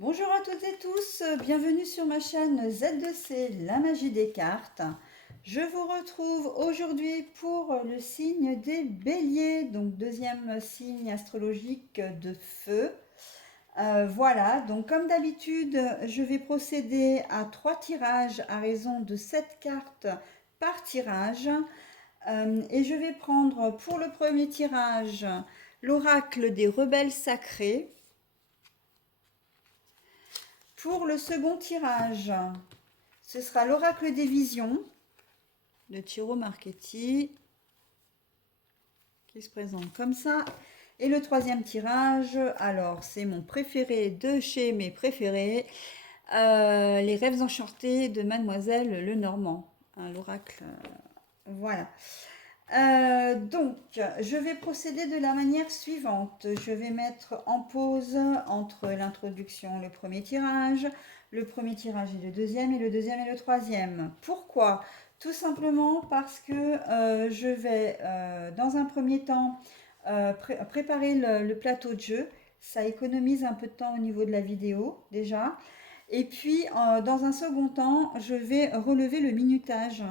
Bonjour à toutes et tous, bienvenue sur ma chaîne Z2C, la magie des cartes. Je vous retrouve aujourd'hui pour le signe des béliers, donc deuxième signe astrologique de feu. Voilà, donc comme d'habitude, je vais procéder à 3 tirages à raison de 7 cartes par tirage. Et je vais prendre pour le premier tirage l'oracle des rebelles sacrés. Pour le second tirage, ce sera l'oracle des visions de Ciro Marchetti qui se présente comme ça. Et le troisième tirage, alors c'est mon préféré de chez mes préférés, les rêves enchantés de Mademoiselle Lenormand. Hein, l'oracle, voilà. Donc, je vais procéder de la manière suivante. Je vais mettre en pause entre l'introduction, le premier tirage et le deuxième et le troisième. Pourquoi? Tout simplement parce que je vais, dans un premier temps, préparer le plateau de jeu. Ça économise un peu de temps au niveau de la vidéo, déjà. Et puis, dans un second temps, je vais relever le minutage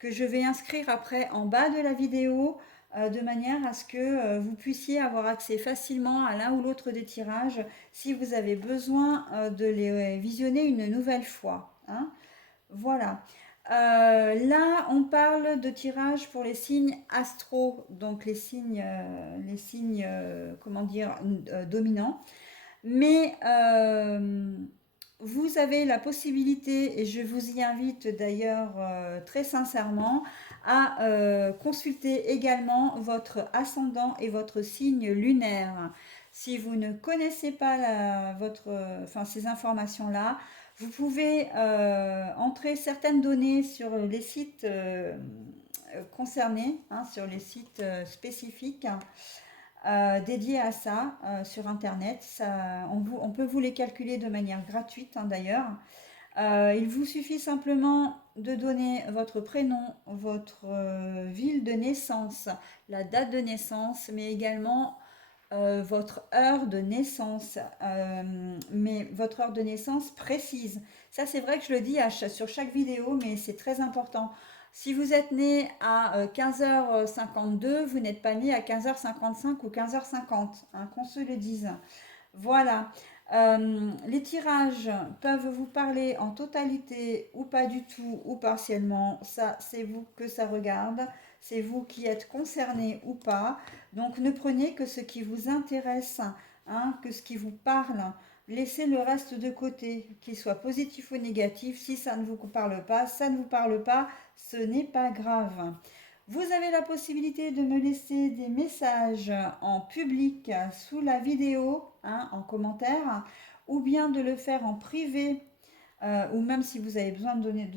que je vais inscrire après en bas de la vidéo de manière à ce que vous puissiez avoir accès facilement à l'un ou l'autre des tirages si vous avez besoin de les visionner une nouvelle fois. Hein. Voilà. Là, on parle de tirage pour les signes astro, donc les signes comment dire, dominants. Mais vous avez la possibilité, et je vous y invite d'ailleurs très sincèrement, à consulter également votre ascendant et votre signe lunaire. Si vous ne connaissez pas ces informations-là, vous pouvez entrer certaines données sur les sites concernés, hein, sur les sites spécifiques dédiés à ça sur Internet. On peut vous les calculer de manière gratuite hein, d'ailleurs. Il vous suffit simplement de donner votre prénom, votre ville de naissance, la date de naissance, mais également votre heure de naissance, mais votre heure de naissance précise. Ça, c'est vrai que je le dis sur chaque vidéo, mais c'est très important. Si vous êtes né à 15h52, vous n'êtes pas né à 15h55 ou 15h50, hein, qu'on se le dise. Voilà. Les tirages peuvent vous parler en totalité ou pas du tout ou partiellement. Ça, c'est vous que ça regarde. C'est vous qui êtes concerné ou pas. Donc ne prenez que ce qui vous intéresse, hein, que ce qui vous parle. Laissez le reste de côté, qu'il soit positif ou négatif. Si ça ne vous parle pas, ça ne vous parle pas, ce n'est pas grave. Vous avez la possibilité de me laisser des messages en public sous la vidéo, hein, en commentaire, ou bien de le faire en privé, ou même si vous avez besoin de donner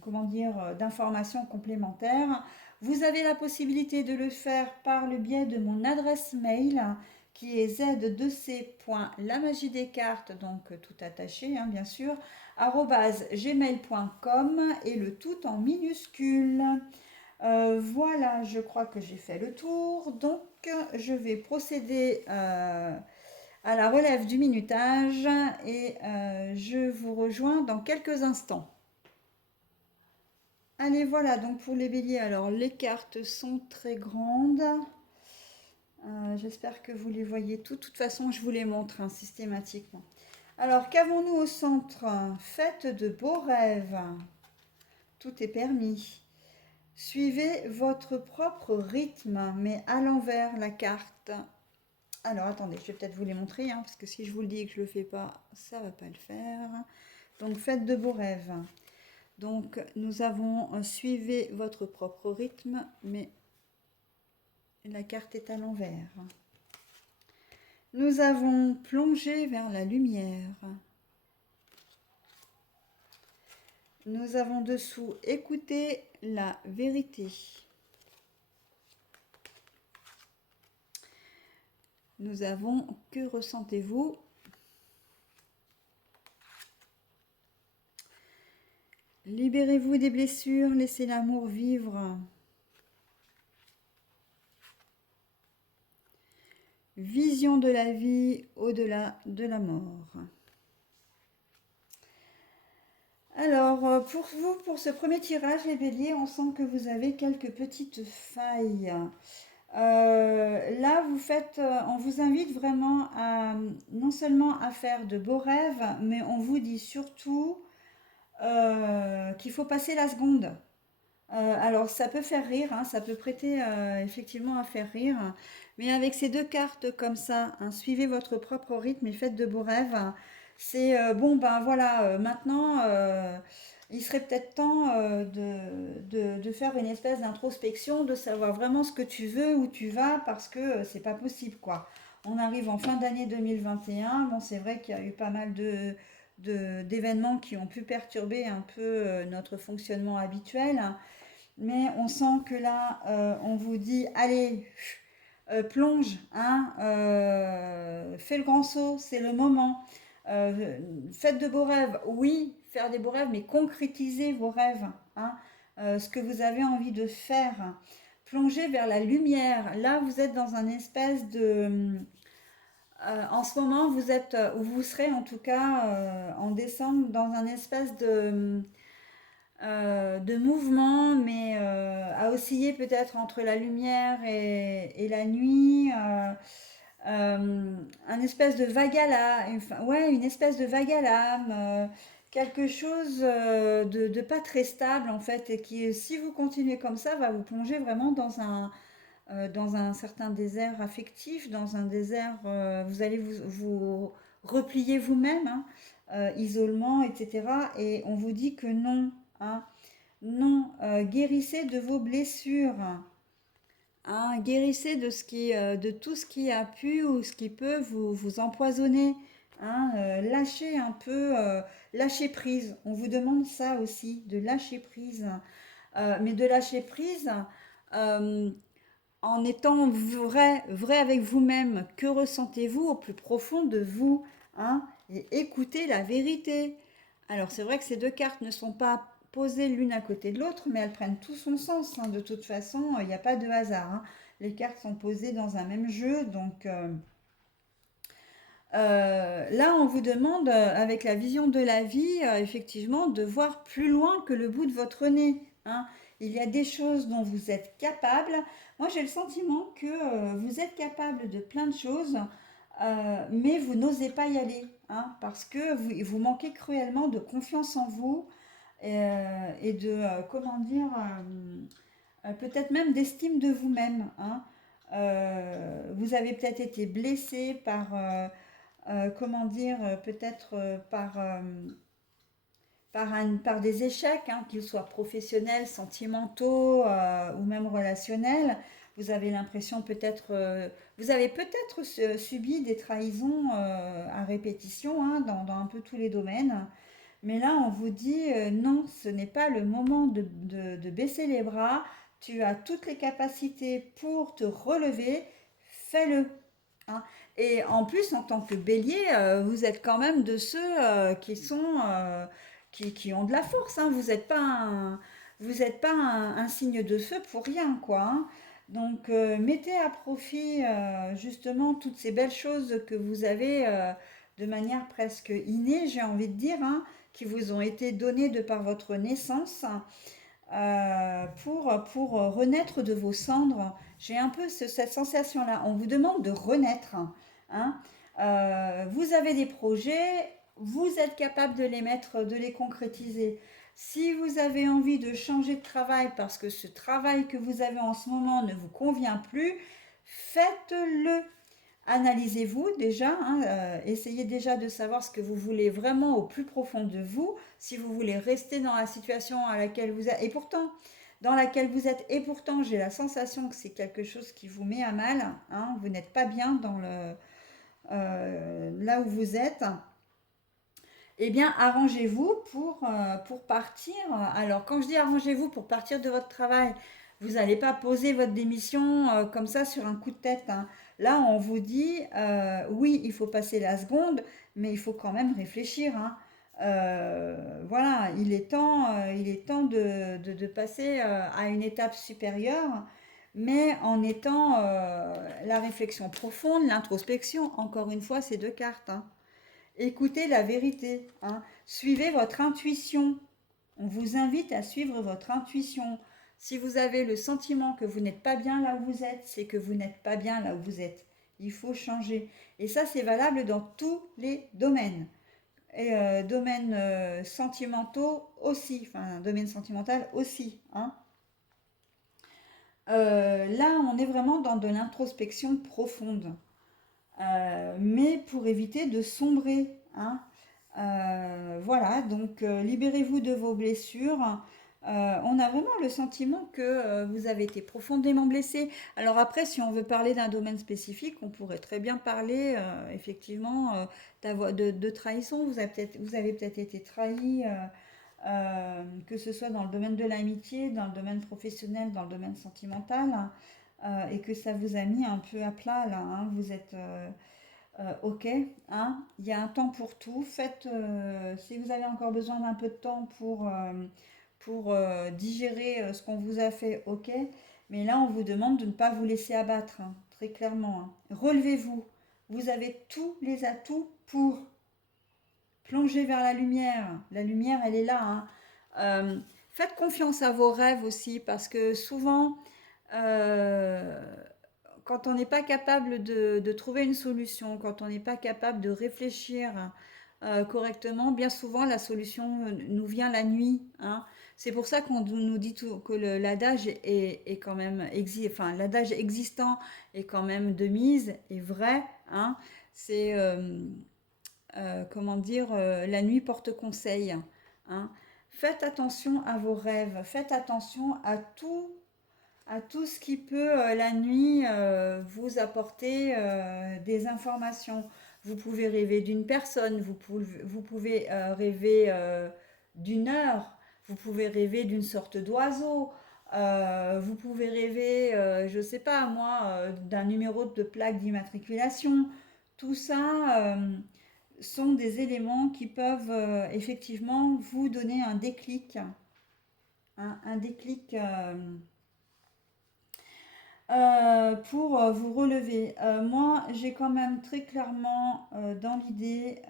comment dire, d'informations complémentaires. Vous avez la possibilité de le faire par le biais de mon adresse mail qui est z2c.lamagidescartes, donc tout attaché hein, bien sûr, @gmail.com et le tout en minuscule. Voilà, je crois que j'ai fait le tour. Donc, je vais procéder à la relève du minutage et je vous rejoins dans quelques instants. Allez, voilà, donc pour les béliers, alors les cartes sont très grandes. J'espère que vous les voyez toutes. De toute façon, je vous les montre hein, systématiquement. Alors, qu'avons-nous au centre? Faites de beaux rêves. Tout est permis. Suivez votre propre rythme, mais à l'envers la carte. Alors attendez, je vais peut-être vous les montrer, hein, parce que si je vous le dis et que je ne le fais pas, ça ne va pas le faire. Donc faites de beaux rêves. Donc nous avons suivez votre propre rythme, mais la carte est à l'envers. Nous avons plongé vers la lumière. Nous avons dessous écoutez la vérité. Nous avons que ressentez-vous? Libérez-vous des blessures, laissez l'amour vivre. vision de la vie au-delà de la mort. Alors, pour vous, pour ce premier tirage, les béliers, on sent que vous avez quelques petites failles. Là, on vous invite vraiment à, non seulement à faire de beaux rêves, mais on vous dit surtout qu'il faut passer la seconde. Alors, ça peut faire rire, hein, ça peut prêter effectivement à faire rire, mais avec ces deux cartes comme ça, hein, suivez votre propre rythme et faites de beaux rêves. C'est bon, ben voilà, maintenant, il serait peut-être temps de faire une espèce d'introspection, de savoir vraiment ce que tu veux, où tu vas, parce que c'est pas possible, quoi. On arrive en fin d'année 2021. Bon, c'est vrai qu'il y a eu pas mal d'événements qui ont pu perturber un peu notre fonctionnement habituel. Mais on sent que là, on vous dit, allez, plonge, hein, fais le grand saut, c'est le moment. Faites de beaux rêves, oui, faire des beaux rêves, mais concrétisez vos rêves, hein, ce que vous avez envie de faire. Plongez vers la lumière. Là, vous êtes dans un espèce de... en ce moment, vous êtes, ou vous serez en tout cas en décembre, dans un espèce de mouvement, mais à osciller peut-être entre la lumière et la nuit. Un espèce de vague à l'âme, enfin, ouais, une espèce de vague à l'âme, quelque chose de pas très stable en fait, et qui, si vous continuez comme ça, va vous plonger vraiment dans un certain désert affectif, dans un désert, vous allez vous replier vous-même, hein, isolement, etc. Et on vous dit que non, hein, non, guérissez de vos blessures, hein, guérissez de tout ce qui a pu ou ce qui peut vous empoisonner, hein, lâchez un peu, lâchez prise. On vous demande ça aussi, de lâcher prise, mais de lâcher prise. euh, en étant vrai, vrai avec vous-même, que ressentez-vous au plus profond de vous, hein, et écoutez la vérité. Alors c'est vrai que ces deux cartes ne sont pas posées l'une à côté de l'autre, mais elles prennent tout son sens, hein. De toute façon, il n'y a pas de hasard, hein. Les cartes sont posées dans un même jeu, donc là on vous demande, avec la vision de la vie, effectivement, de voir plus loin que le bout de votre nez, hein. Il y a des choses dont vous êtes capable. Moi, j'ai le sentiment que vous êtes capable de plein de choses, mais vous n'osez pas y aller, hein, parce que vous manquez cruellement de confiance en vous et de, comment dire, peut-être même d'estime de vous-même, hein. Vous avez peut-être été blessé comment dire, peut-être par des échecs, hein, qu'ils soient professionnels, sentimentaux ou même relationnels. Vous avez l'impression peut-être, vous avez peut-être subi des trahisons à répétition, hein, dans un peu tous les domaines. Mais là, on vous dit non, ce n'est pas le moment de baisser les bras. Tu as toutes les capacités pour te relever. Fais-le, hein. Et en plus, en tant que bélier, vous êtes quand même de ceux qui ont de la force, hein. Vous êtes pas un signe de feu pour rien, quoi, hein. Donc, mettez à profit justement toutes ces belles choses que vous avez de manière presque innée, j'ai envie de dire, hein, qui vous ont été données de par votre naissance, pour renaître de vos cendres. J'ai un peu cette sensation-là. On vous demande de renaître, hein. Vous avez des projets, vous êtes capable de les mettre, de les concrétiser. Si vous avez envie de changer de travail parce que ce travail que vous avez en ce moment ne vous convient plus, faites-le. Analysez-vous déjà, hein, essayez déjà de savoir ce que vous voulez vraiment au plus profond de vous, si vous voulez rester dans la situation à laquelle vous êtes, et pourtant, dans laquelle vous êtes, et pourtant j'ai la sensation que c'est quelque chose qui vous met à mal, hein, vous n'êtes pas bien là où vous êtes, eh bien arrangez-vous pour partir. Alors quand je dis arrangez-vous pour partir de votre travail, vous n'allez pas poser votre démission comme ça sur un coup de tête, hein. Là, on vous dit, oui, il faut passer la seconde, mais il faut quand même réfléchir, hein. Voilà, il est temps de passer à une étape supérieure. mais en étant la réflexion profonde, l'introspection, encore une fois, ces deux cartes. Hein. Écoutez la vérité, hein. Suivez votre intuition. On vous invite à suivre votre intuition. Si vous avez le sentiment que vous n'êtes pas bien là où vous êtes, c'est que vous n'êtes pas bien là où vous êtes. Il faut changer. Et ça, c'est valable dans tous les domaines. Et domaines sentimentaux aussi, enfin, domaine sentimental aussi. Hein. Là, on est vraiment dans de l'introspection profonde. Mais pour éviter de sombrer. Hein. Voilà, donc libérez-vous de vos blessures. On a vraiment le sentiment que vous avez été profondément blessé. Alors après, si on veut parler d'un domaine spécifique, on pourrait très bien parler effectivement de trahison. Vous avez peut-être été trahi, que ce soit dans le domaine de l'amitié, dans le domaine professionnel, dans le domaine sentimental, et que ça vous a mis un peu à plat là. Hein. Vous êtes ok, hein, il y a un temps pour tout. Faites, si vous avez encore besoin d'un peu de temps pour digérer ce qu'on vous a fait, ok. Mais là, on vous demande de ne pas vous laisser abattre, hein, très clairement. Hein. Relevez-vous. Vous avez tous les atouts pour plonger vers la lumière. La lumière, elle est là. Hein. Faites confiance à vos rêves aussi, parce que souvent, euh, quand on n'est pas capable de trouver une solution, quand on n'est pas capable de réfléchir correctement, bien souvent la solution nous vient la nuit. Hein. C'est pour ça qu'on nous dit que l'adage est quand même enfin, l'adage existant est quand même de mise, est vrai. Hein. C'est comment dire, la nuit porte conseil. Hein. Faites attention à vos rêves, faites attention à tout ce qui peut la nuit vous apporter des informations. Vous pouvez rêver d'une personne, vous pouvez rêver d'une heure, vous pouvez rêver d'une sorte d'oiseau, vous pouvez rêver, je ne sais pas moi, d'un numéro de plaque d'immatriculation. Tout ça sont des éléments qui peuvent effectivement vous donner un déclic, un déclic pour vous relever. Moi, j'ai quand même très clairement dans l'idée,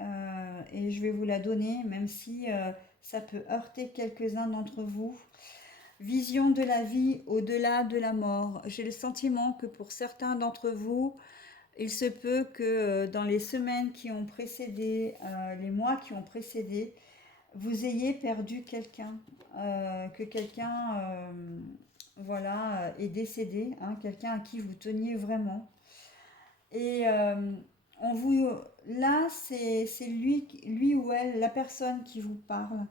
et je vais vous la donner, même si ça peut heurter quelques-uns d'entre vous, vision de la vie au-delà de la mort. J'ai le sentiment que pour certains d'entre vous, il se peut que dans les semaines qui ont précédé, les mois qui ont précédé, vous ayez perdu quelqu'un, que quelqu'un voilà, est décédé, hein, quelqu'un à qui vous teniez vraiment. Et on vous, là, c'est lui ou elle, la personne qui vous parle,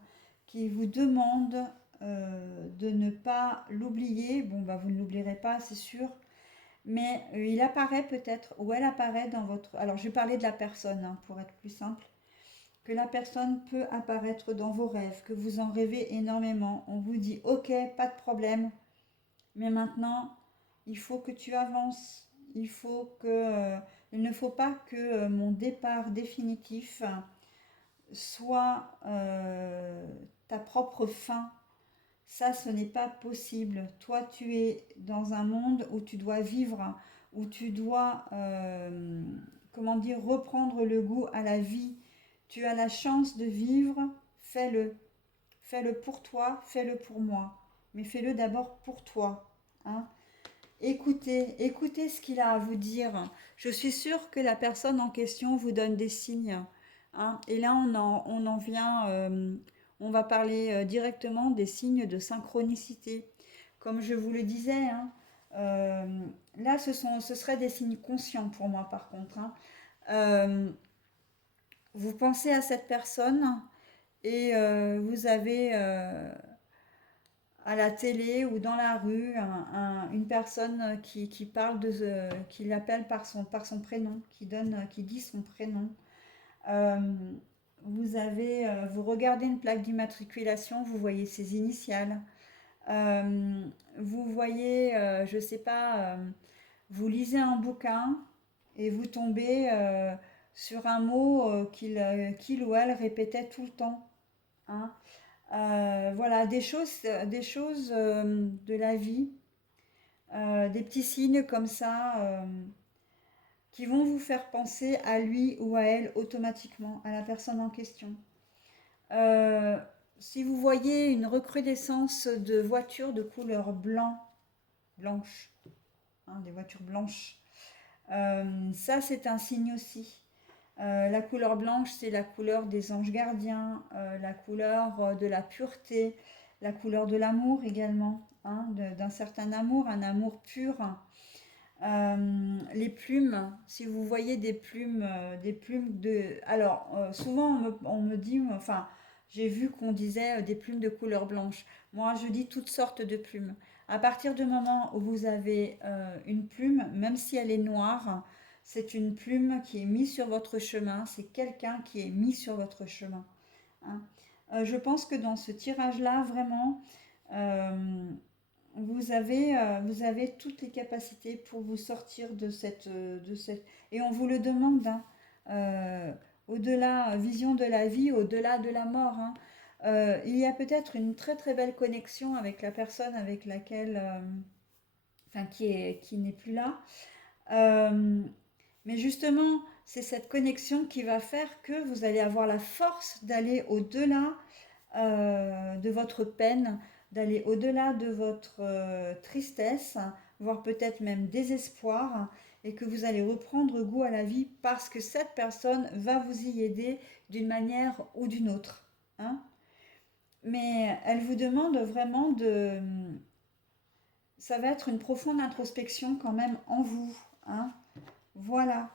qui vous demande de ne pas l'oublier. Bon, bah, vous ne l'oublierez pas, c'est sûr. Mais il apparaît peut-être, ou elle apparaît dans votre... Alors, je vais parler de la personne, hein, pour être plus simple. Que la personne peut apparaître dans vos rêves, que vous en rêvez énormément. On vous dit, ok, pas de problème, mais maintenant, il faut que tu avances. Il ne faut pas que mon départ définitif soit ta propre fin. Ça, ce n'est pas possible. Toi, tu es dans un monde où tu dois vivre, où tu dois, comment dire, reprendre le goût à la vie. Tu as la chance de vivre, fais-le. Fais-le pour toi, fais-le pour moi. Mais fais-le d'abord pour toi. Hein. Écoutez ce qu'il a à vous dire. Je suis sûre que la personne en question vous donne des signes. Hein. Et là, on en vient, on va parler directement des signes de synchronicité. Comme je vous le disais, hein, là, ce seraient des signes conscients pour moi, par contre. Hein. Euh, vous pensez à cette personne et vous avez à la télé ou dans la rue une personne qui parle qui l'appelle par son prénom, qui dit son prénom. Euh, vous regardez une plaque d'immatriculation, vous voyez ses initiales. Euh, vous voyez, je ne sais pas, vous lisez un bouquin et vous tombez sur un mot qu'il ou elle répétait tout le temps. Hein. Voilà, des choses de la vie des petits signes comme ça qui vont vous faire penser à lui ou à elle automatiquement, à la personne en question. Euh, si vous voyez une recrudescence de voitures de couleur blanche, hein, des voitures blanches, ça c'est un signe aussi. La couleur blanche, c'est la couleur des anges gardiens, la couleur de la pureté, la couleur de l'amour également, hein, d'un certain amour, un amour pur. Les plumes, si vous voyez des plumes de... Alors, souvent on me dit, enfin, j'ai vu qu'on disait des plumes de couleur blanche. Moi, je dis toutes sortes de plumes. À partir du moment où vous avez une plume, même si elle est noire, c'est une plume qui est mise sur votre chemin, c'est quelqu'un qui est mis sur votre chemin, hein. Je pense que dans ce tirage-là, vraiment, euh, vous avez toutes les capacités pour vous sortir de cette... Et on vous le demande, hein, au-delà, vision de la vie, au-delà de la mort, hein. Il y a peut-être une très très belle connexion avec la personne avec laquelle... enfin, qui n'est plus là. Euh, mais justement, c'est cette connexion qui va faire que vous allez avoir la force d'aller au-delà de votre peine, d'aller au-delà de votre tristesse, voire peut-être même désespoir, et que vous allez reprendre goût à la vie parce que cette personne va vous y aider d'une manière ou d'une autre, hein. Mais elle vous demande vraiment de... Ça va être une profonde introspection quand même en vous, hein. Voilà.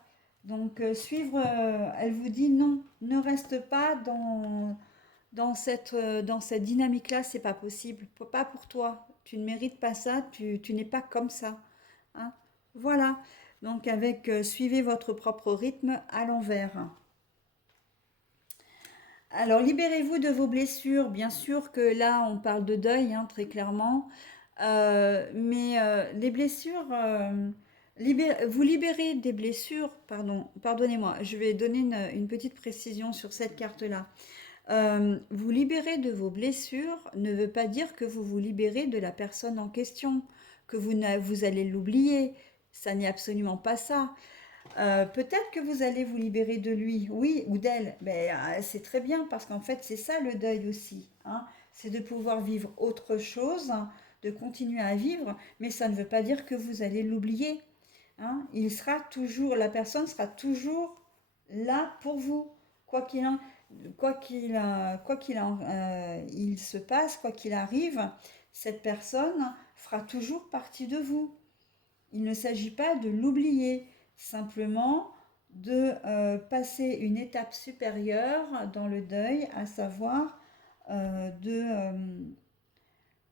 Donc, elle vous dit non, ne reste pas dans cette dynamique-là, c'est pas possible. Pas pour toi. Tu ne mérites pas ça, tu n'es pas comme ça, hein. Voilà. Donc, suivez votre propre rythme à l'envers. Alors, libérez-vous de vos blessures. Bien sûr que là, on parle de deuil, hein, très clairement. Mais les blessures, vous libérez des blessures, pardonnez-moi, je vais donner une petite précision sur cette carte-là. Vous libérer de vos blessures ne veut pas dire que vous vous libérez de la personne en question, que vous allez l'oublier. Ça n'est absolument pas ça. Peut-être que vous allez vous libérer de lui, oui, ou d'elle, mais c'est très bien parce qu'en fait c'est ça le deuil aussi, hein. C'est de pouvoir vivre autre chose, de continuer à vivre, mais ça ne veut pas dire que vous allez l'oublier, hein. La personne sera toujours là pour vous, quoi qu'il en, il se passe, quoi qu'il arrive, cette personne fera toujours partie de vous. Il ne s'agit pas de l'oublier, simplement de passer une étape supérieure dans le deuil, à savoir euh, de,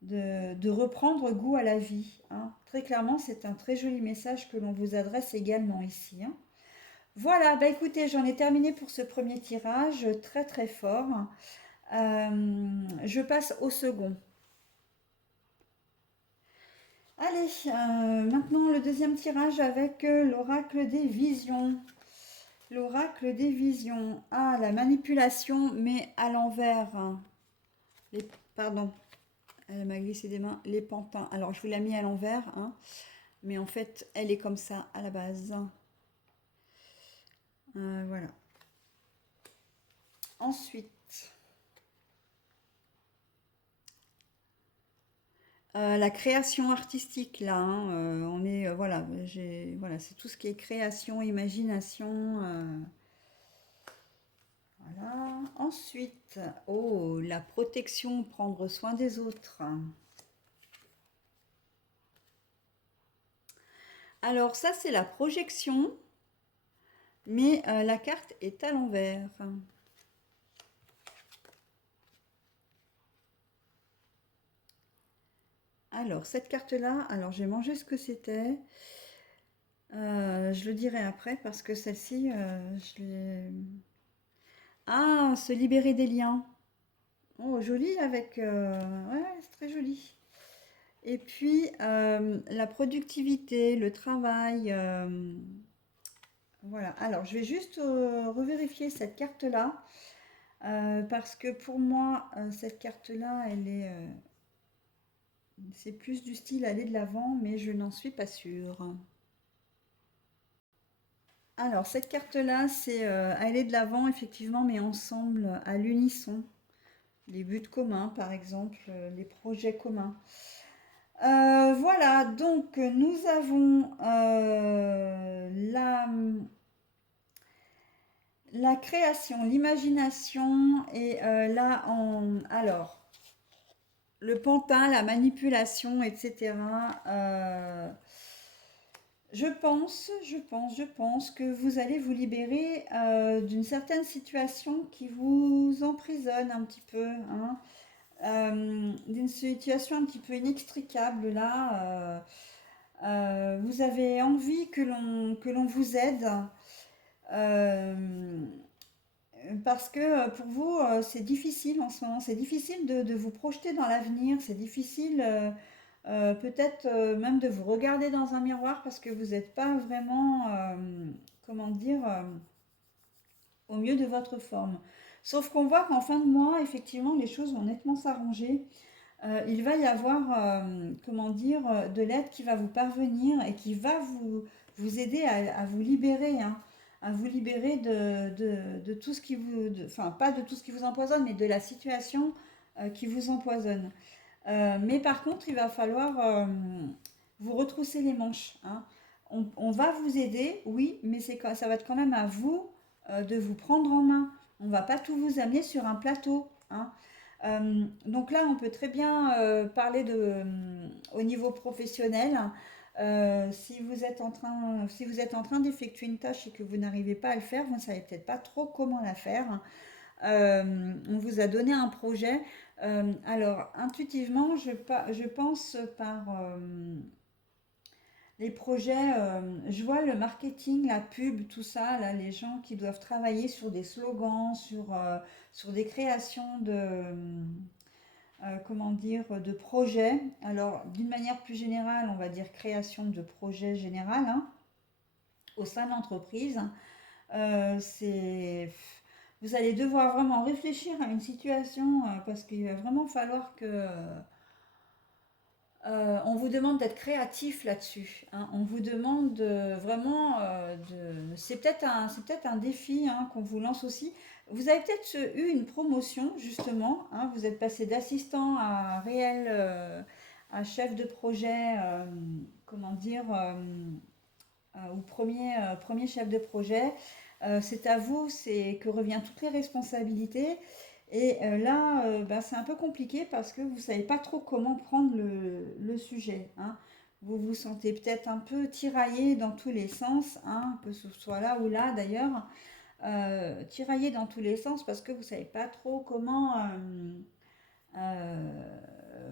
euh, de reprendre goût à la vie, hein. Très clairement, c'est un très joli message que l'on vous adresse également ici, hein. Voilà, bah écoutez, j'en ai terminé pour ce premier tirage, très très fort. Je passe au second. Allez, maintenant le deuxième tirage avec l'oracle des visions. L'oracle des visions. Ah, la manipulation, mais à l'envers. Les, pardon, elle m'a glissé des mains. Les pantins. Alors, je vous l'ai mis à l'envers, hein, mais en fait, elle est comme ça à la base. Voilà. Ensuite, la création artistique, là, hein, on est, voilà, c'est tout ce qui est création, imagination. Voilà. Ensuite, oh, la protection, prendre soin des autres. Alors ça, c'est la projection, mais la carte est à l'envers. Alors, cette carte-là, alors j'ai mangé ce que c'était. Je le dirai après parce que celle-ci, je l'ai... Ah, se libérer des liens. Oh, joli avec... ouais, c'est très joli. Et puis, la productivité, le travail. Voilà. Alors, je vais juste revérifier cette carte-là. Parce que pour moi, cette carte-là, elle est C'est plus du style aller de l'avant, mais je n'en suis pas sûre. Alors, cette carte-là, c'est aller de l'avant, effectivement, mais ensemble, à l'unisson. Les buts communs, par exemple, les projets communs. Voilà, donc nous avons la création, l'imagination et là, alors, le pantin, la manipulation, etc. Je pense que vous allez vous libérer d'une certaine situation qui vous emprisonne un petit peu, hein, d'une situation un petit peu inextricable là. Vous avez envie que l'on vous aide euh, parce que pour vous, c'est difficile en ce moment. C'est difficile de vous projeter dans l'avenir. C'est difficile peut-être même de vous regarder dans un miroir parce que vous n'êtes pas vraiment, comment dire, au mieux de votre forme. Sauf qu'on voit qu'en fin de mois, effectivement, les choses vont nettement s'arranger. Il va y avoir, comment dire, de l'aide qui va vous parvenir et qui va vous aider à vous libérer, hein, à vous libérer de tout ce qui vous, enfin pas de tout ce qui vous empoisonne, mais de la situation qui vous empoisonne. Mais par contre, il va falloir vous retrousser les manches, hein. On va vous aider, oui, mais ça va être quand même à vous de vous prendre en main. On ne va pas tout vous amener sur un plateau, hein. Donc là, on peut très bien parler au niveau professionnel. Si vous êtes en train d'effectuer une tâche et que vous n'arrivez pas à le faire, vous ne savez peut-être pas trop comment la faire. On vous a donné un projet. Alors, intuitivement, je pense par les projets, je vois le marketing, la pub, tout ça, là, les gens qui doivent travailler sur des slogans, sur des créations comment dire, de projets. Alors, d'une manière plus générale, on va dire création de projets général, hein, au sein de l'entreprise. Vous allez devoir vraiment réfléchir à une situation parce qu'il va vraiment falloir que on vous demande d'être créatif là-dessus, hein. On vous demande vraiment c'est peut-être un défi, hein, qu'on vous lance aussi. Vous avez peut-être eu une promotion justement, hein, vous êtes passé d'assistant à réel à chef de projet, comment dire, ou premier chef de projet. C'est à vous, c'est que revient toutes les responsabilités. Et là, ben, c'est un peu compliqué parce que vous ne savez pas trop comment prendre le sujet, hein. Vous vous sentez peut-être un peu tiraillé dans tous les sens, hein, que ce soit là ou là d'ailleurs, tiraillé dans tous les sens parce que vous ne savez pas trop comment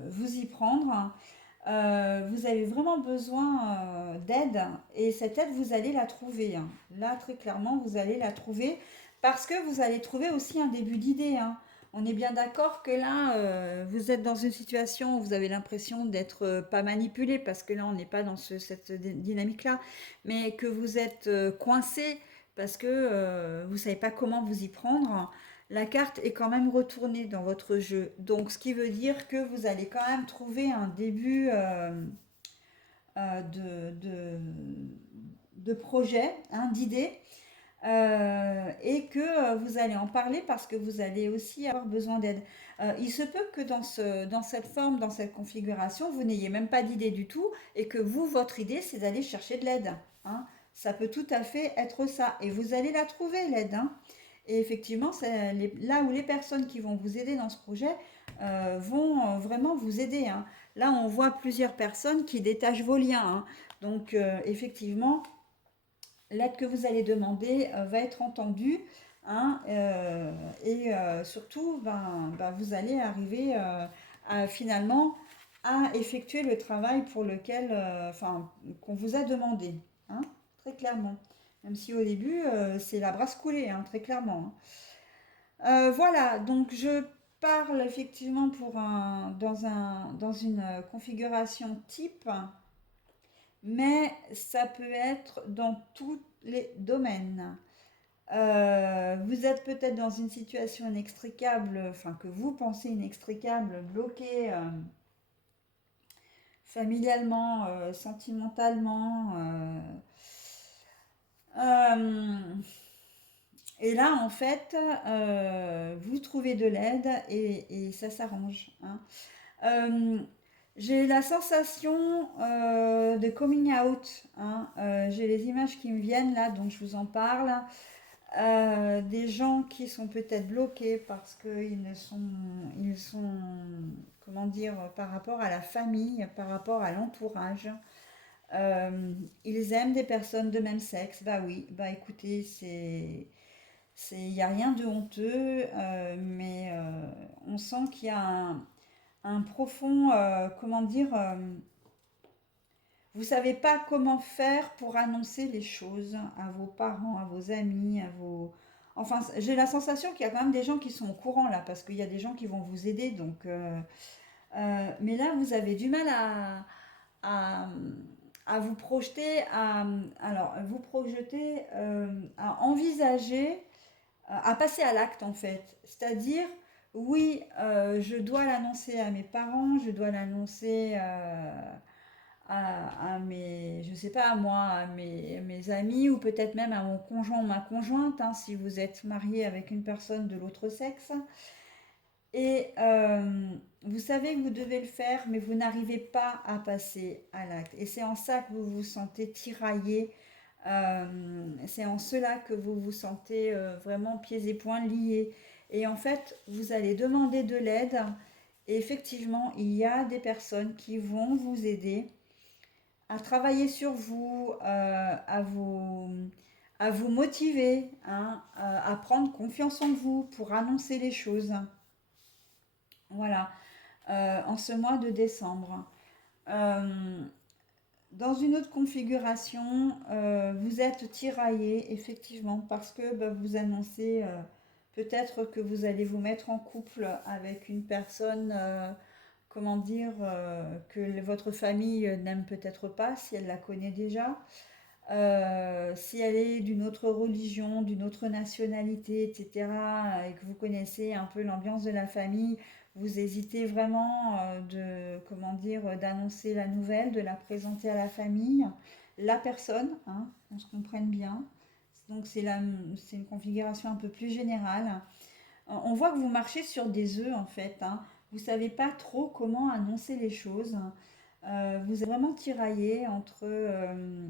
vous y prendre. Vous avez vraiment besoin d'aide et cette aide, vous allez la trouver, hein. Là, très clairement, vous allez la trouver parce que vous allez trouver aussi un début d'idée, hein. On est bien d'accord que là, vous êtes dans une situation où vous avez l'impression d'être pas manipulé parce que là, on n'est pas dans cette dynamique-là, mais que vous êtes coincé parce que vous ne savez pas comment vous y prendre. La carte est quand même retournée dans votre jeu. Donc, ce qui veut dire que vous allez quand même trouver un début de projet, hein, d'idée, et que vous allez en parler parce que vous allez aussi avoir besoin d'aide. Il se peut que dans cette forme, dans cette configuration, vous n'ayez même pas d'idée du tout et que vous, votre idée, c'est d'aller chercher de l'aide, hein. Ça peut tout à fait être ça. Et vous allez la trouver, l'aide, hein. Et effectivement, c'est là où les personnes qui vont vous aider dans ce projet vont vraiment vous aider, hein. Là, on voit plusieurs personnes qui détachent vos liens, hein. Donc, effectivement, l'aide que vous allez demander va être entendue, hein, et surtout, vous allez arriver finalement à effectuer le travail pour lequel, qu'on vous a demandé, hein, très clairement. Même si au début, c'est la brasse coulée, hein, très clairement, hein. Voilà, donc je parle effectivement dans une configuration type, mais ça peut être dans tous les domaines. Vous êtes peut-être dans une situation inextricable, enfin que vous pensez inextricable, bloqué familialement, sentimentalement. Euh, et là, en fait, vous trouvez de l'aide et ça s'arrange, hein. Euh, j'ai la sensation de coming out, hein. J'ai les images qui me viennent là, donc je vous en parle. Des gens qui sont peut-être bloqués parce qu'ils ne sont, ils sont, comment dire, par rapport à la famille, par rapport à l'entourage. Ils aiment des personnes de même sexe. Bah oui, bah écoutez, il n'y a rien de honteux, mais on sent qu'il y a un profond, comment dire, vous savez pas comment faire pour annoncer les choses à vos parents, à vos amis, à vos... Enfin, j'ai la sensation qu'il y a quand même des gens qui sont au courant là, parce qu'il y a des gens qui vont vous aider. Donc, mais là, vous avez du mal à, à vous projeter, alors, vous projeter, à envisager, à passer à l'acte en fait. C'est-à-dire, oui, je dois l'annoncer à mes parents, je dois l'annoncer à mes, je sais pas, à moi, mes amis ou peut-être même à mon conjoint ou ma conjointe, hein, si vous êtes marié avec une personne de l'autre sexe. Et vous savez que vous devez le faire, mais vous n'arrivez pas à passer à l'acte. Et c'est en ça que vous vous sentez tiraillé. C'est en cela que vous vous sentez vraiment pieds et poings liés. Et en fait, vous allez demander de l'aide. Et effectivement, il y a des personnes qui vont vous aider à travailler sur vous, à vous motiver, hein, à prendre confiance en vous pour annoncer les choses. Voilà, en ce mois de décembre. Euh, Dans une autre configuration, vous êtes tiraillé, effectivement, parce que bah, vous annoncez peut-être que vous allez vous mettre en couple avec une personne, comment dire, que votre famille n'aime peut-être pas, si elle la connaît déjà. Si elle est d'une autre religion, d'une autre nationalité, etc., et que vous connaissez un peu l'ambiance de la famille, vous hésitez vraiment comment dire, d'annoncer la nouvelle, de la présenter à la famille, la personne, hein, qu'on se comprenne bien. Donc c'est une configuration un peu plus générale. On voit que vous marchez sur des œufs en fait, hein. Vous ne savez pas trop comment annoncer les choses. Vous êtes vraiment tiraillé euh,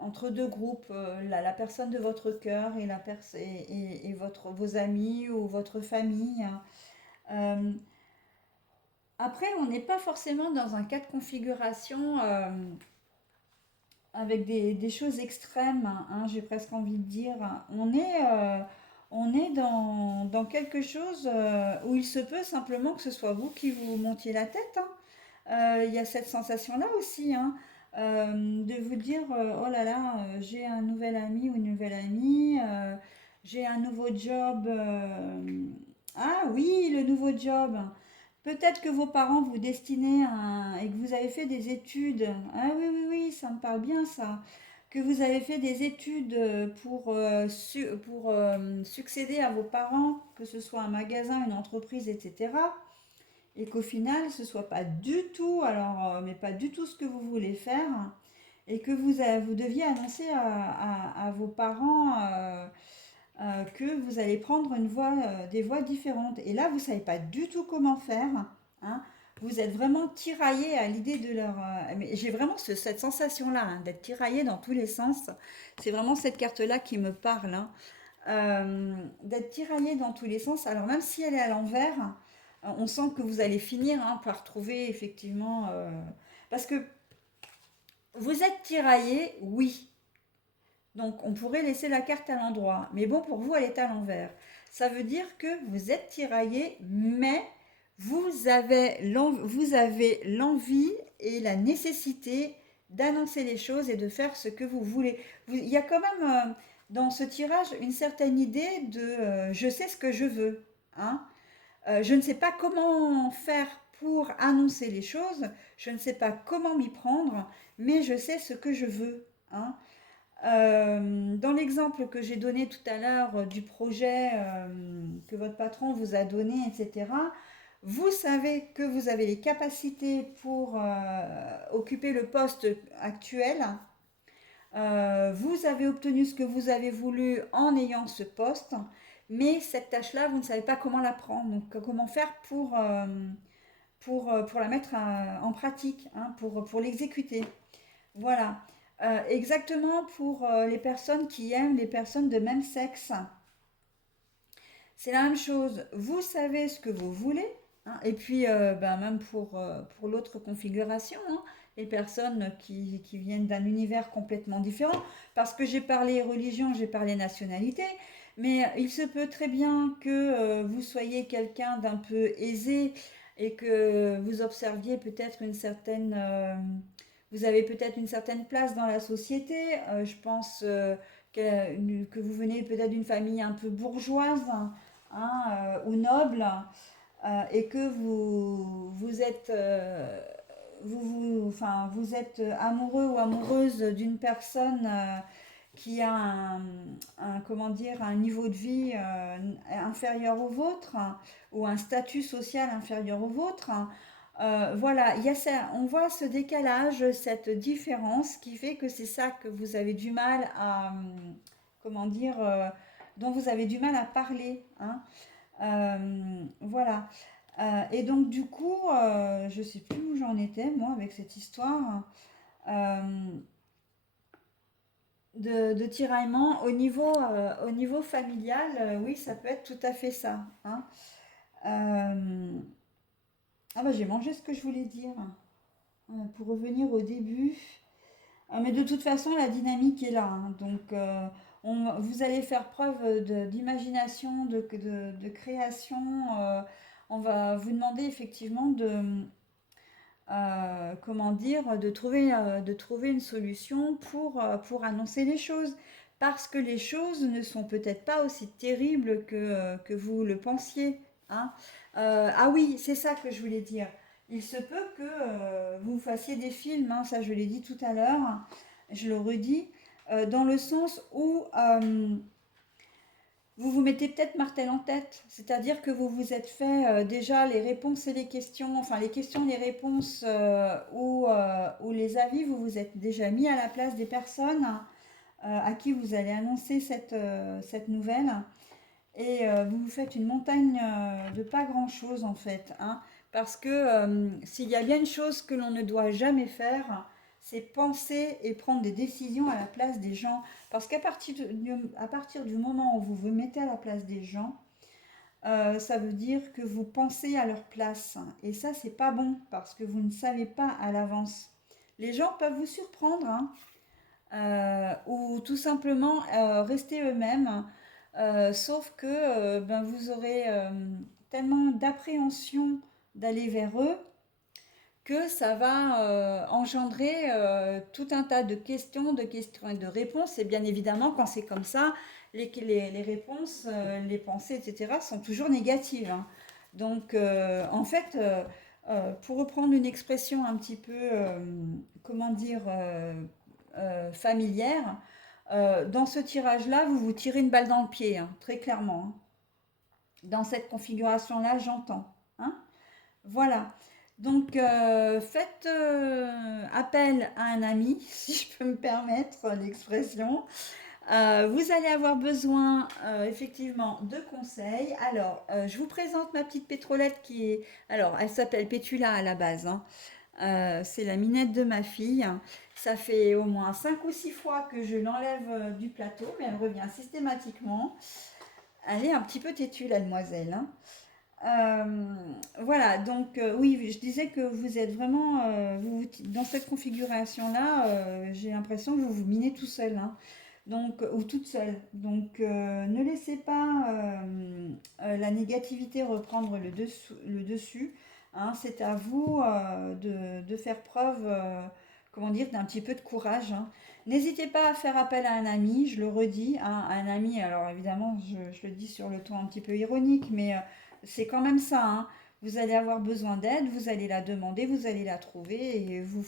entre deux groupes, la personne de votre cœur et, et vos amis ou votre famille. Euh, Après, on n'est pas forcément dans un cas de configuration avec des choses extrêmes, hein, j'ai presque envie de dire. On est dans quelque chose où il se peut simplement que ce soit vous qui vous montiez la tête, hein. Il y a cette sensation-là aussi, hein, de vous dire oh là là, j'ai un nouvel ami ou une nouvelle amie, j'ai un nouveau job. Ah oui, le nouveau job. Peut-être que vos parents vous destinaient et que vous avez fait des études. Ah oui, oui, oui, ça me parle bien ça. Que vous avez fait des études pour succéder à vos parents, que ce soit un magasin, une entreprise, etc. Et qu'au final, ce soit pas du tout, alors, mais pas du tout ce que vous voulez faire, et que vous deviez annoncer à vos parents que vous allez prendre des voies différentes. Et là, vous ne savez pas du tout comment faire, hein. Vous êtes vraiment tiraillé à l'idée de leur... mais j'ai vraiment cette sensation-là, hein, d'être tiraillé dans tous les sens. C'est vraiment cette carte-là qui me parle, hein. D'être tiraillé dans tous les sens. Alors même si elle est à l'envers, on sent que vous allez finir, hein, par trouver effectivement... parce que vous êtes tiraillé, oui. Donc on pourrait laisser la carte à l'endroit. Mais bon, pour vous, elle est à l'envers. Ça veut dire que vous êtes tiraillé, mais vous avez l'envie et la nécessité d'annoncer les choses et de faire ce que vous voulez. Il y a quand même dans ce tirage une certaine idée de je sais ce que je veux, hein. Je ne sais pas comment faire pour annoncer les choses, je ne sais pas comment m'y prendre, mais je sais ce que je veux, hein. Dans l'exemple que j'ai donné tout à l'heure du projet que votre patron vous a donné, etc., Vous savez que vous avez les capacités pour occuper le poste actuel. Vous avez obtenu ce que vous avez voulu en ayant ce poste, mais cette tâche-là, vous ne savez pas comment la prendre. Donc, comment faire pour la mettre en pratique, hein, pour l'exécuter. Voilà. Exactement pour les personnes qui aiment les personnes de même sexe. C'est la même chose. Vous savez ce que vous voulez, hein, et puis ben, même pour l'autre configuration, hein, les personnes qui viennent d'un univers complètement différent. Parce que j'ai parlé religion, j'ai parlé nationalité, mais il se peut très bien que vous soyez quelqu'un d'un peu aisé et que vous observiez peut-être une certaine... vous avez peut-être une certaine place dans la société. Je pense que vous venez peut-être d'une famille un peu bourgeoise, hein, ou noble, et que vous êtes, enfin, vous êtes amoureux ou amoureuse d'une personne qui a comment dire, un niveau de vie inférieur au vôtre, hein, ou un statut social inférieur au vôtre. Voilà, il y a ça, on voit ce décalage, cette différence qui fait que c'est ça que vous avez du mal à, comment dire, dont vous avez du mal à parler, hein. Voilà. Et donc du coup, je sais plus où j'en étais moi avec cette histoire euh, de tiraillement au niveau familial. Oui, ça peut être tout à fait ça, hein. Euh, ah bah j'ai mangé ce que je voulais dire. Pour revenir au début. Mais de toute façon, la dynamique est là, hein. Donc, vous allez faire preuve d'imagination, de création. On va vous demander effectivement comment dire, de trouver une solution pour annoncer les choses. Parce que les choses ne sont peut-être pas aussi terribles que vous le pensiez, hein. Ah oui, c'est ça que je voulais dire. Il se peut que vous fassiez des films, hein, ça je l'ai dit tout à l'heure, je le redis, dans le sens où vous vous mettez peut-être martel en tête, c'est-à-dire que vous vous êtes fait déjà les réponses et les questions, enfin les questions, les réponses ou les avis, vous vous êtes déjà mis à la place des personnes à qui vous allez annoncer cette nouvelle et vous vous faites une montagne de pas grand-chose en fait, hein, parce que s'il y a bien une chose que l'on ne doit jamais faire, c'est penser et prendre des décisions à la place des gens, parce à partir du moment où vous vous mettez à la place des gens, ça veut dire que vous pensez à leur place, et ça c'est pas bon, parce que vous ne savez pas à l'avance. Les gens peuvent vous surprendre, hein, ou tout simplement rester eux-mêmes, sauf que ben, vous aurez tellement d'appréhension d'aller vers eux que ça va engendrer tout un tas de questions et de réponses. Et bien évidemment, quand c'est comme ça, les réponses, les pensées, etc., sont toujours négatives, hein. Donc, en fait, pour reprendre une expression un petit peu, comment dire, familière, dans ce tirage-là, vous vous tirez une balle dans le pied, hein, très clairement, hein. Dans cette configuration-là, j'entends, hein. Voilà. Donc, faites appel à un ami, si je peux me permettre l'expression. Vous allez avoir besoin effectivement de conseils. Alors, je vous présente ma petite pétrolette qui est... Alors, elle s'appelle Pétula à la base, hein. C'est la minette de ma fille. Ça fait au moins 5 ou 6 fois que je l'enlève du plateau, mais elle revient systématiquement. Elle est un petit peu têtue, la demoiselle, hein. Voilà, donc oui, je disais que vous êtes vraiment, dans cette configuration-là, j'ai l'impression que vous vous minez tout seul, hein. Donc, ou toute seule. Donc, ne laissez pas la négativité reprendre le dessus, hein. C'est à vous de faire preuve, comment dire, d'un petit peu de courage, hein. N'hésitez pas à faire appel à un ami, je le redis, hein, à un ami. Alors évidemment, je le dis sur le ton un petit peu ironique, mais c'est quand même ça, hein. Vous allez avoir besoin d'aide, vous allez la demander, vous allez la trouver et vous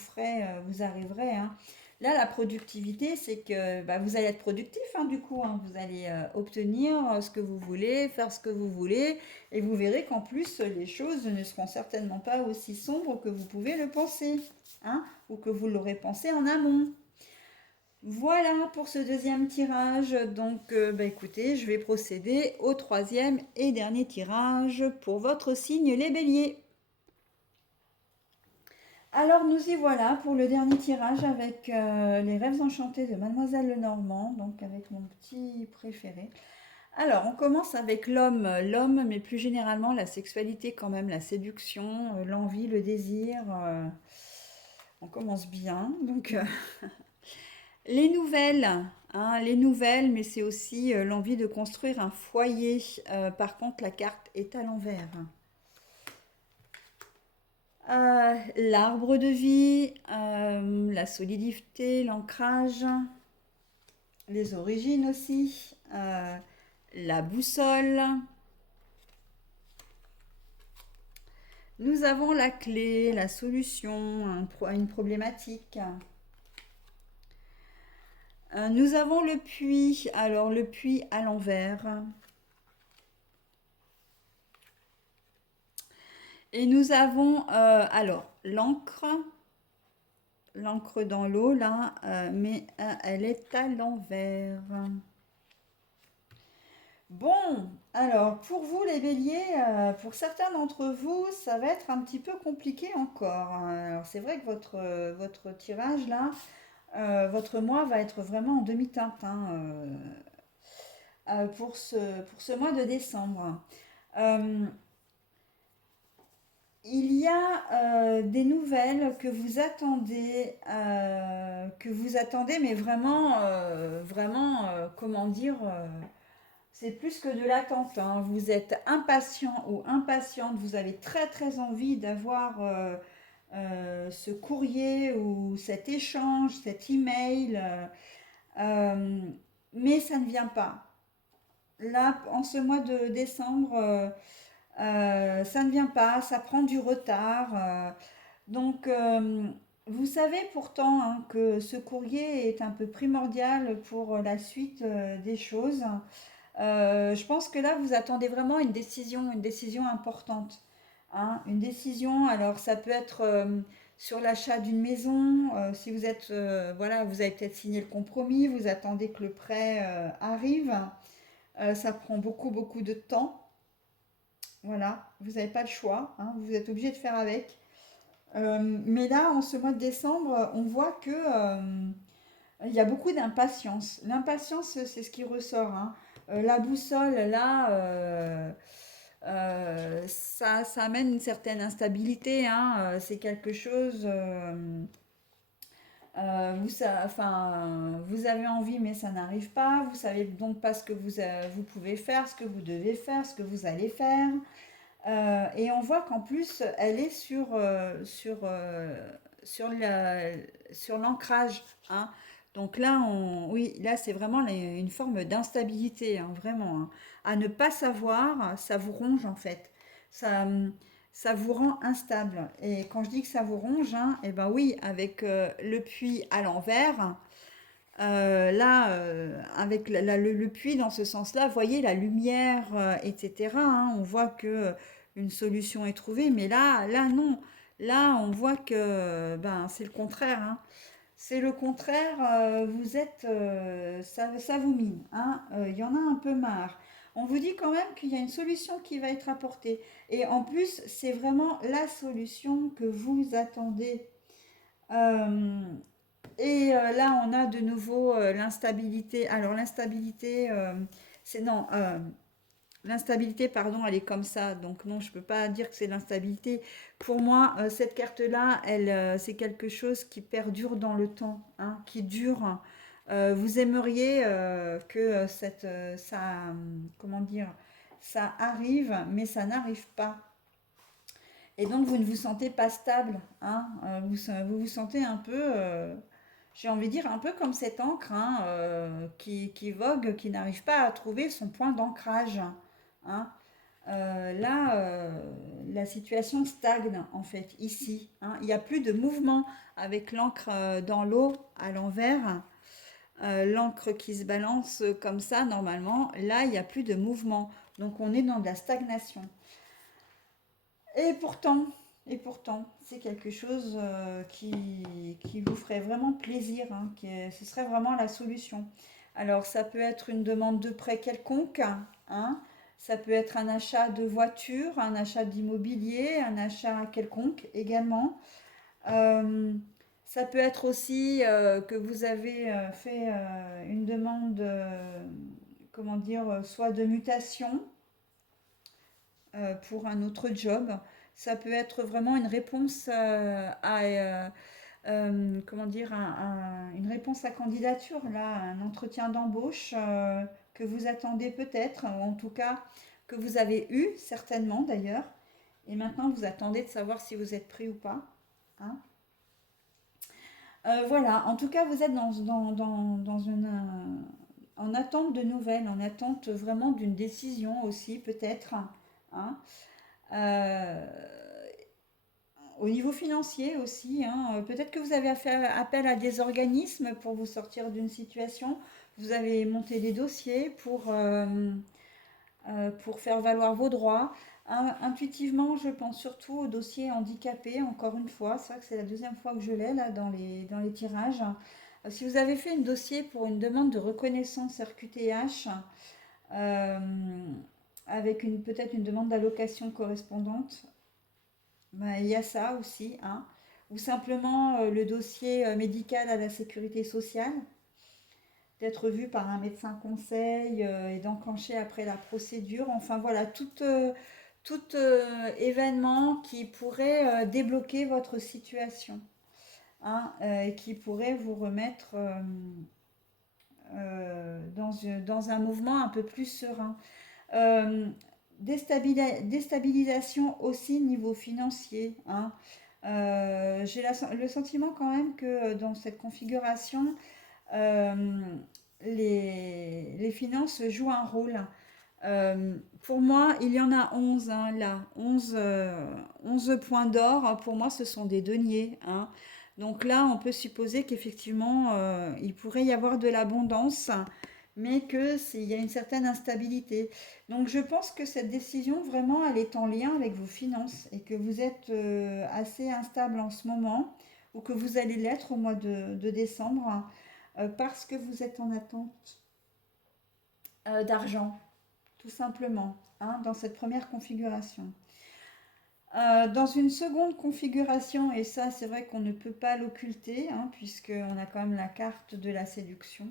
arriverez, hein. Là, la productivité, c'est que bah, vous allez être productif, hein, du coup, hein. Vous allez obtenir ce que vous voulez, faire ce que vous voulez, et vous verrez qu'en plus, les choses ne seront certainement pas aussi sombres que vous pouvez le penser, hein, ou que vous l'aurez pensé en amont. Voilà pour ce deuxième tirage. Donc, bah, écoutez, je vais procéder au troisième et dernier tirage pour votre signe, les béliers. Alors nous y voilà pour le dernier tirage avec les rêves enchantés de Mademoiselle Lenormand, donc avec mon petit préféré. Alors on commence avec l'homme, mais plus généralement la sexualité quand même, la séduction, l'envie, le désir. On commence bien. Donc les nouvelles, hein, les nouvelles, mais c'est aussi l'envie de construire un foyer. Par contre la carte est à l'envers. L'arbre de vie, la solidité, l'ancrage, les origines aussi, la boussole. Nous avons la clé, la solution à une problématique. Nous avons le puits, alors le puits à l'envers. Et nous avons alors l'encre, l'encre dans l'eau là, mais elle est à l'envers. Bon, alors pour vous les béliers, pour certains d'entre vous, ça va être un petit peu compliqué encore, hein. Alors c'est vrai que votre tirage là, votre mois va être vraiment en demi-teinte, hein, pour ce mois de décembre. Euh, il y a des nouvelles que vous attendez, mais vraiment, vraiment, comment dire, c'est plus que de l'attente, hein. Vous êtes impatient ou impatiente, vous avez très très envie d'avoir ce courrier ou cet échange, cet email, euh, mais ça ne vient pas. Là, en ce mois de décembre, ça ne vient pas, ça prend du retard. Donc, vous savez pourtant, hein, que ce courrier est un peu primordial pour la suite des choses. Je pense que là, vous attendez vraiment une décision importante, hein, une décision. Alors, ça peut être sur l'achat d'une maison. Si vous êtes, voilà, vous avez peut-être signé le compromis, vous attendez que le prêt arrive. Ça prend beaucoup, beaucoup de temps. Voilà, vous n'avez pas le choix, hein, vous êtes obligé de faire avec. Mais là, en ce mois de décembre, on voit que il y a beaucoup d'impatience. L'impatience, c'est ce qui ressort, hein. La boussole, là, ça amène une certaine instabilité, hein. C'est quelque chose. Enfin, vous avez envie, mais ça n'arrive pas. Vous savez donc pas ce que vous pouvez faire, ce que vous devez faire, ce que vous allez faire. Et on voit qu'en plus, elle est sur sur l'ancrage, hein. Donc là, oui, là, c'est vraiment une forme d'instabilité, hein, vraiment, hein. À ne pas savoir, ça vous ronge en fait. Ça, ça vous rend instable. Et quand je dis que ça vous ronge, hein, eh ben oui, avec le puits à l'envers, là, avec le puits dans ce sens-là, vous voyez la lumière, etc., hein, on voit que une solution est trouvée, mais là non. Là, on voit que ben, c'est le contraire, hein. C'est le contraire, vous êtes, ça vous mine, hein. Il y en a un peu marre. On vous dit quand même qu'il y a une solution qui va être apportée. Et en plus, c'est vraiment la solution que vous attendez. Euh, Là, on a de nouveau l'instabilité. Alors, l'instabilité, c'est non, l'instabilité, pardon, elle est comme ça. Donc, non, je ne peux pas dire que c'est l'instabilité. Pour moi, cette carte-là, c'est quelque chose qui perdure dans le temps, hein, qui dure. Vous aimeriez que comment dire, ça arrive, mais ça n'arrive pas. Et donc, vous ne vous sentez pas stable, hein. Vous vous sentez un peu, j'ai envie de dire, un peu comme cette encre, hein, qui vogue, qui n'arrive pas à trouver son point d'ancrage, hein. Là, la situation stagne en fait ici, hein. Il n'y a plus de mouvement avec l'encre dans l'eau à l'envers, l'encre qui se balance comme ça normalement. Là, il n'y a plus de mouvement. Donc on est dans de la stagnation. Et pourtant, c'est quelque chose qui vous ferait vraiment plaisir, hein, ce serait vraiment la solution. Alors, ça peut être une demande de prêt quelconque, hein, ça peut être un achat de voiture, un achat d'immobilier, un achat quelconque également. Euh, Ça peut être aussi que vous avez fait une demande, comment dire, soit de mutation pour un autre job. Ça peut être vraiment une réponse à, comment dire, une réponse à candidature, là, un entretien d'embauche que vous attendez peut-être, ou en tout cas que vous avez eu certainement d'ailleurs, et maintenant vous attendez de savoir si vous êtes pris ou pas, hein. Voilà, en tout cas vous êtes dans une, en attente de nouvelles, en attente vraiment d'une décision aussi peut-être, hein. Euh, Au niveau financier aussi, hein, peut-être que vous avez fait appel à des organismes pour vous sortir d'une situation. Vous avez monté des dossiers pour faire valoir vos droits. Intuitivement, je pense surtout aux dossiers handicapés, encore une fois. C'est vrai que c'est la deuxième fois que je l'ai là dans les tirages. Si vous avez fait un dossier pour une demande de reconnaissance RQTH, euh, avec peut-être une demande d'allocation correspondante, ben, il y a ça aussi, hein. Ou simplement le dossier médical à la sécurité sociale, d'être vu par un médecin conseil et d'enclencher après la procédure. Enfin voilà, tout événement qui pourrait débloquer votre situation, hein, et qui pourrait vous remettre dans un mouvement un peu plus serein. Euh, Déstabilisation aussi niveau financier, hein. J'ai le sentiment quand même que dans cette configuration, euh, les finances jouent un rôle. Pour moi, il y en a 11 hein, là, 11 points d'or. Pour moi, ce sont des deniers, hein. Donc là, on peut supposer qu'effectivement, il pourrait y avoir de l'abondance, mais il y a une certaine instabilité. Donc je pense que cette décision, vraiment, elle est en lien avec vos finances et que vous êtes assez instable en ce moment ou que vous allez l'être au mois de décembre parce que vous êtes en attente d'argent, tout simplement, hein, dans cette première configuration. Dans une seconde configuration, et ça c'est vrai qu'on ne peut pas l'occulter, hein, puisqu'on a quand même la carte de la séduction,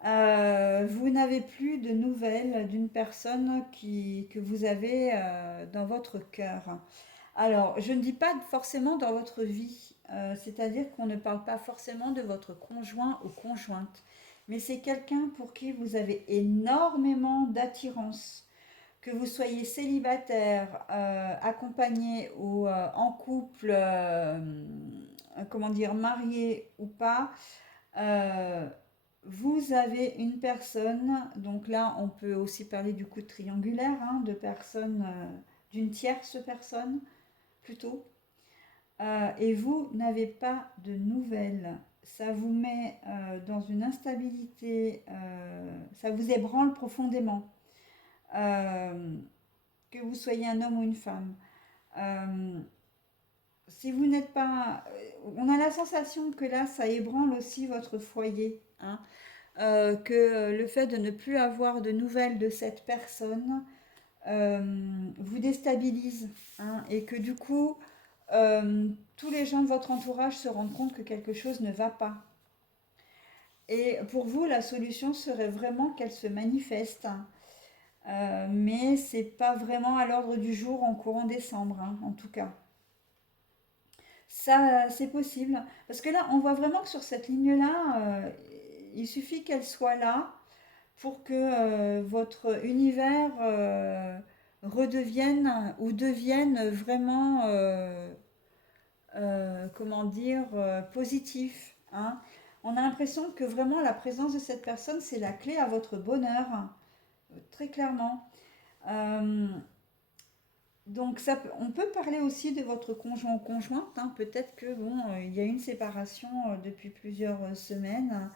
vous n'avez plus de nouvelles d'une personne que vous avez dans votre cœur. Alors, je ne dis pas forcément dans votre vie, c'est-à-dire qu'on ne parle pas forcément de votre conjoint ou conjointe, mais c'est quelqu'un pour qui vous avez énormément d'attirance, que vous soyez célibataire, accompagné ou en couple, comment dire, marié ou pas. euh, Vous avez une personne, donc là on peut aussi parler du coup de triangulaire, hein, de personnes, d'une tierce personne plutôt, et vous n'avez pas de nouvelles. Ça vous met dans une instabilité, ça vous ébranle profondément, euh, que vous soyez un homme ou une femme. Euh, Si vous n'êtes pas... On a la sensation que là, ça ébranle aussi votre foyer, hein. Que le fait de ne plus avoir de nouvelles de cette personne vous déstabilise, hein, et que du coup, tous les gens de votre entourage se rendent compte que quelque chose ne va pas. Et pour vous, la solution serait vraiment qu'elle se manifeste, hein. Mais c'est pas vraiment à l'ordre du jour en courant décembre, hein, en tout cas. Ça, c'est possible. Parce que là, on voit vraiment que sur cette ligne-là, il suffit qu'elle soit là pour que votre univers redevienne ou devienne vraiment, comment dire, positif, hein. On a l'impression que vraiment la présence de cette personne, c'est la clé à votre bonheur, très clairement. Euh, donc, on peut parler aussi de votre conjoint ou conjointe, hein. Peut-être que bon, il y a une séparation depuis plusieurs semaines,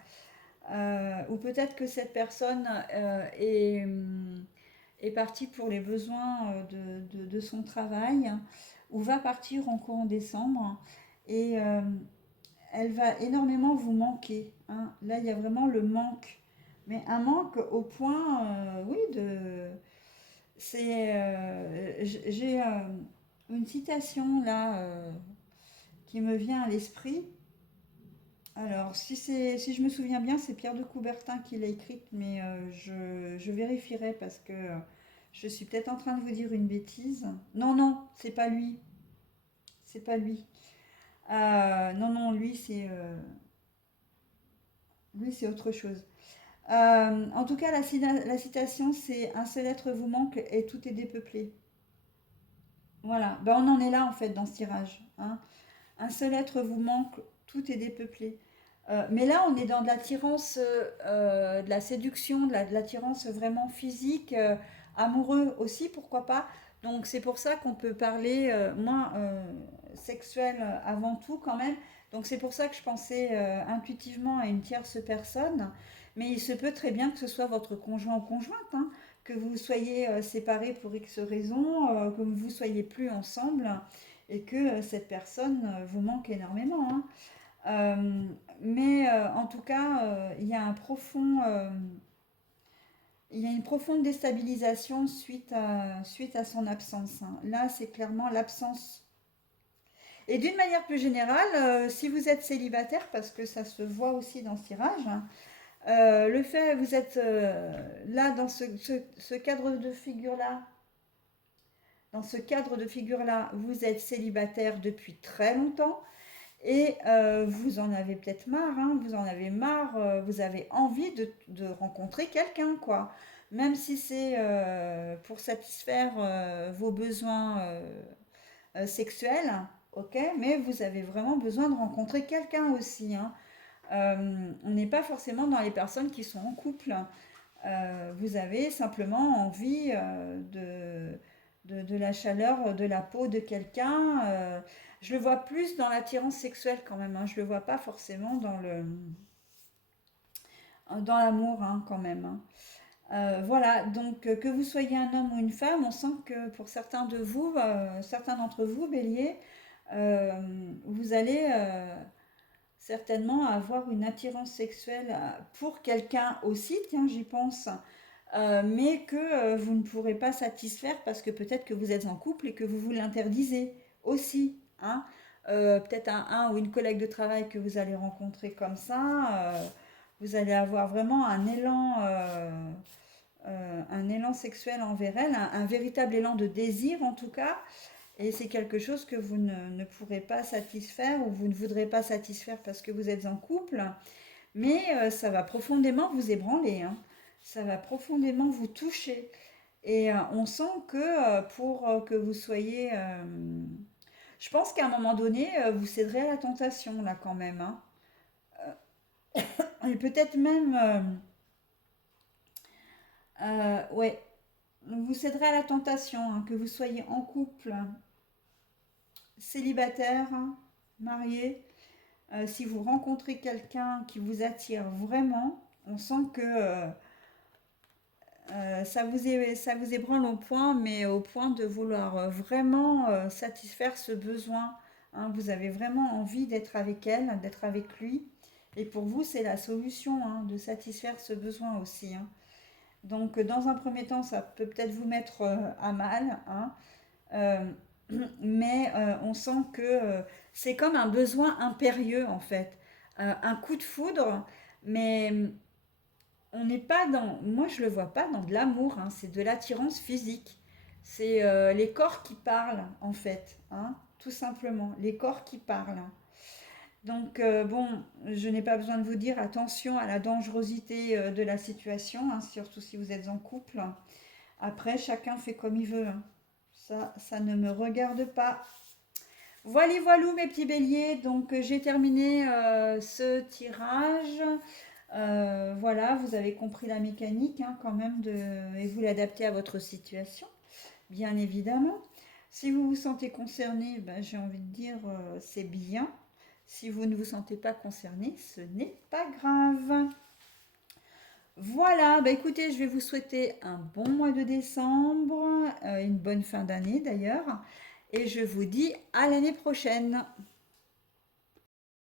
ou peut-être que cette personne est partie pour les besoins de son travail, ou va partir en courant décembre, et elle va énormément vous manquer, hein. Là, il y a vraiment le manque, mais un manque au point, oui, j'ai une citation là qui me vient à l'esprit. Alors, si je me souviens bien, c'est Pierre de Coubertin qui l'a écrite, mais je vérifierai parce que je suis peut-être en train de vous dire une bêtise. Non, non, c'est pas lui. C'est pas lui. Non, non, lui, c'est autre chose. En tout cas, la citation, c'est un seul être vous manque et tout est dépeuplé. Voilà. Ben, on en est là en fait dans ce tirage, hein. Un seul être vous manque, tout est dépeuplé. Mais là, on est dans de l'attirance, de la séduction, de l'attirance vraiment physique, amoureux aussi, pourquoi pas. Donc c'est pour ça qu'on peut parler, moins sexuel avant tout quand même. Donc c'est pour ça que je pensais intuitivement à une tierce personne. Mais il se peut très bien que ce soit votre conjoint ou conjointe, hein, que vous soyez séparés pour X raisons, que vous ne soyez plus ensemble et que cette personne vous manque énormément, hein. Euh, mais en tout cas, il y a une profonde déstabilisation suite à son absence, hein. Là, c'est clairement l'absence. Et d'une manière plus générale, si vous êtes célibataire, parce que ça se voit aussi dans ce tirage, hein, le fait, vous êtes là dans ce cadre de figure-là, dans ce cadre de figure-là, vous êtes célibataire depuis très longtemps. Et vous en avez peut-être marre, hein, vous en avez marre, vous avez envie de rencontrer quelqu'un, quoi. Même si c'est pour satisfaire vos besoins sexuels, ok, mais vous avez vraiment besoin de rencontrer quelqu'un aussi, hein. On n'est pas forcément dans les personnes qui sont en couple. Vous avez simplement envie de la chaleur de la peau de quelqu'un. Je le vois plus dans l'attirance sexuelle quand même, hein. Je le vois pas forcément dans l'amour, hein, quand même, hein. Voilà, donc que vous soyez un homme ou une femme, on sent que pour certains d'entre vous, Bélier, euh, vous allez certainement avoir une attirance sexuelle pour quelqu'un aussi, tiens, j'y pense, mais que vous ne pourrez pas satisfaire parce que peut-être que vous êtes en couple et que vous vous l'interdisez aussi, hein. Peut-être un ou une collègue de travail que vous allez rencontrer comme ça, vous allez avoir vraiment un élan sexuel envers elle, un véritable élan de désir en tout cas, et c'est quelque chose que vous ne pourrez pas satisfaire ou vous ne voudrez pas satisfaire parce que vous êtes en couple, mais ça va profondément vous ébranler, hein. Ça va profondément vous toucher. Et on sent que pour que vous soyez... je pense qu'à un moment donné, vous céderez à la tentation, là, quand même, hein. Et peut-être même... ouais, vous céderez à la tentation, hein, que vous soyez en couple, célibataire, hein, marié. Si vous rencontrez quelqu'un qui vous attire vraiment, on sent que ça vous ébranle au point, mais au point de vouloir vraiment satisfaire ce besoin, hein. Vous avez vraiment envie d'être avec elle, d'être avec lui. Et pour vous, c'est la solution, hein, de satisfaire ce besoin aussi, hein. Donc, dans un premier temps, ça peut peut-être vous mettre à mal, hein. Euh, mais on sent que c'est comme un besoin impérieux, en fait. Un coup de foudre, mais on n'est pas dans, moi je le vois pas dans de l'amour, hein, c'est de l'attirance physique. C'est les corps qui parlent en fait, hein, tout simplement, les corps qui parlent. Donc bon, je n'ai pas besoin de vous dire attention à la dangerosité de la situation, hein, surtout si vous êtes en couple. Après, chacun fait comme il veut, hein. Ça ne me regarde pas. Voilà, voilà mes petits béliers. Donc j'ai terminé ce tirage. Voilà. voilà, vous avez compris la mécanique hein, quand même et vous l'adaptez à votre situation, bien évidemment. Si vous vous sentez concerné, ben, j'ai envie de dire c'est bien. Si vous ne vous sentez pas concerné, ce n'est pas grave. Voilà, bah écoutez, je vais vous souhaiter un bon mois de décembre, une bonne fin d'année d'ailleurs, et je vous dis à l'année prochaine.